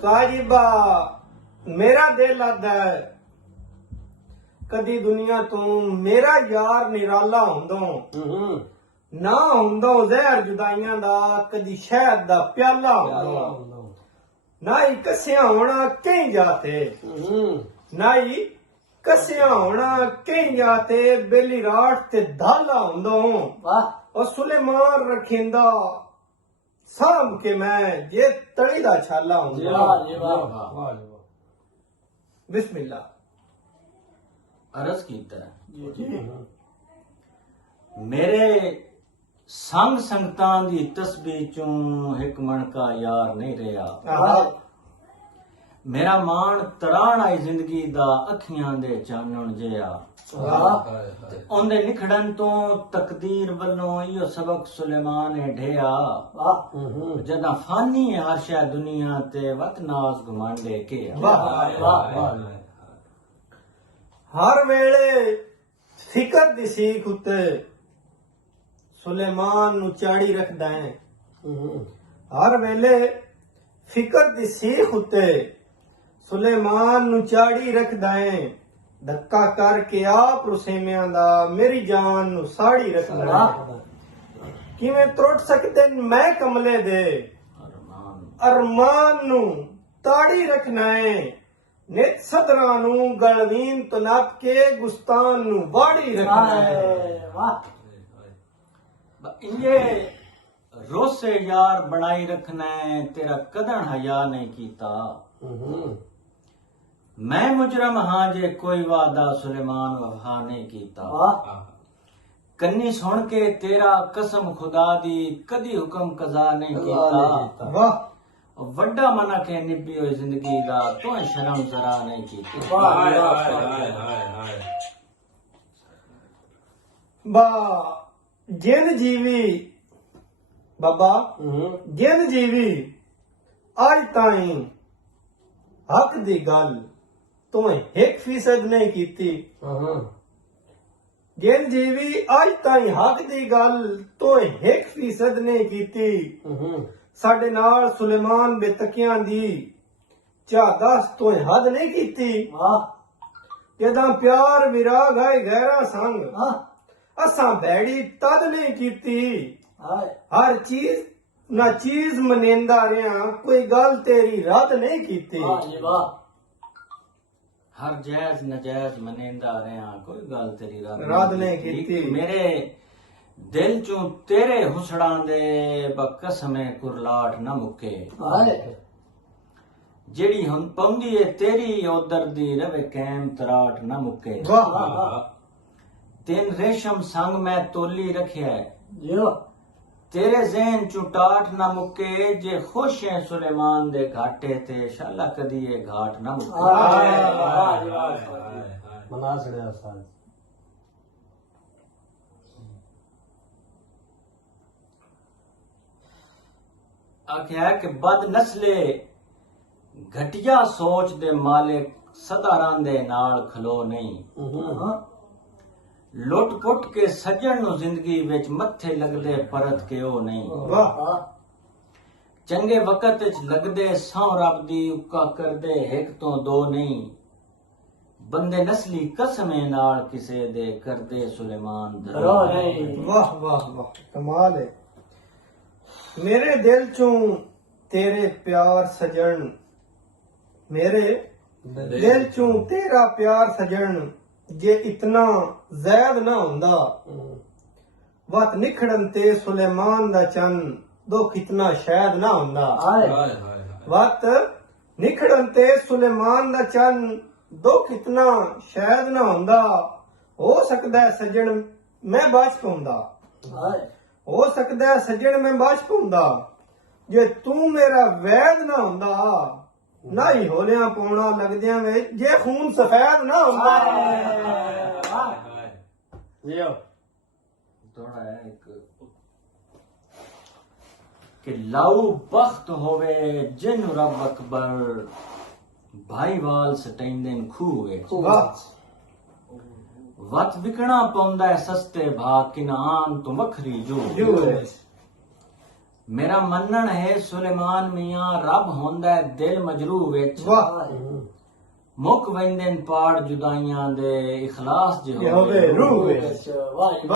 साहिबा मेरा दिल लगदा है कदी दुनिया तू मेरा यार निराला होंदो ना होंदो जहर जुदाइयां दा कदी शहद दा प्याला होंदो ना ही कसिया होना कहीं जाते ना ही कसिया होना कहीं जाते बेली रात ते धाला होंदो और सुलेमान रखिंदा साम के मैं जे तली दा छाला होंदा बिस्मिल्लाह अर्ज कीता मेरे संग संगतां दी तस्बीह चों एक मणका यार नहीं रहा मेरा मान तराण आई जिंदगी दा अखियां दे चानण जिहा ओंदे निखड़न तो तकदीर वल्लों इहो सबक सुलेमान ने ढेया जदा फानी है हर शै दुनिया ते वत नाज घुमांडे के हर वेले फिकर दी सीख उत्ते सुलेमान नु चाड़ी रखदा है हर वेले फिकर दी सीख उत्ते सुलेमान नु चाड़ी रखदा है धक्का करके आप रुसेमियां दा मेरी जान नु साड़ी रखदा है किवें त्रुट सकदे मैं कमले दे अरमान नु ताड़ी रखना है नित सदरा नु गलवीन तो नाप के गुस्तान नु बाड़ी रखना है इंजे रोसे यार बनाई रखना है तेरा कदन हया नहीं कीता मैं मुजरम हाँ जे कोई वादा सुलेमान वफा नहीं कीता कन्नी सुन के तेरा कसम खुदा दी कदी हुक्म कजा नहीं कीता वाह वड्डा मना के निभी हुई जिंदगी दा तो शर्म जरा नहीं कीती बा जिन जीवी बाबा जिन जीवी आज ताई हक दी गल तो 1% नहीं कीती जिन जीवी आज ताई हक दी गल तो 1% नहीं कीती साडे नाल सुलेमान बेतकियां दी चादस तो हद नहीं कीती जदा प्यार विराग है गहरा संग असा बैड़ी तद नहीं कीती हर चीज ना चीज मनेंदा रहा कोई गल तेरी रद नहीं कीती हर जायज नजायज मनेंदा रहा कोई गल तेरी रद नहीं कीती मेरे दिल चों तेरे हुसड़ां दे बकसमे कुरलाट न मुके जेड़ी हुन पौंदी है तेरी उधर दी रवे कैम तराट न मुके तेन रेशम संग मैं तोली रखिया है तेरे जहन चू टाट न मुके जे खुश है सुलेमान दे घाटे ते शाला कदी ये घाट न मुके मना छड़िया साल आख्या कि बद नस्ले घटिया सोच दे मालिक सदा रांदे नाल खलो नहीं लुट पुट के सजन नु जिंदगी विच मथे लगदे परत के ओ नहीं चंगे वक्त विच लगदे सौ रब दी उक्का करदे एक तो दो नहीं बंदे नस्ली कसमे नाल किसे दे करदे सुलेमान दरो नहीं वाह वाह वाह कमाल है मेरे दिल चों तेरे प्यार सजन मेरे दिल चों तेरा प्यार सजन जे इतना जैद ना हुंदा वत निखड़न ते सुलेमान दा चन दुख इतना शायद ना हुंदा वत निखड़न ते सुलेमान दा चन दुख इतना शायद ना हुंदा हो सकदा है सजन मैं बच पाउंदा हो सकदा है सजन मैं बच पाउंदा जे तू मेरा वैद ना हुंदा ना ही होलियां पौना लगदियां वे जे खून सफेद ना हुंदा थोड़ा है एक कि लाऊ बख्त होवे जिन रब अकबर भाईवाल सटेंदन खूवे वत विकना पौंदा है सस्ते भा किनान तो वखरी जो मेरा मन्नण है सुलेमान मियां रब होंदा है दिल मजरू विच वाह मुक वेंदे न पाड़ जुदाइयां दे इखलास जे ये होवे रूह विच। विच। वाह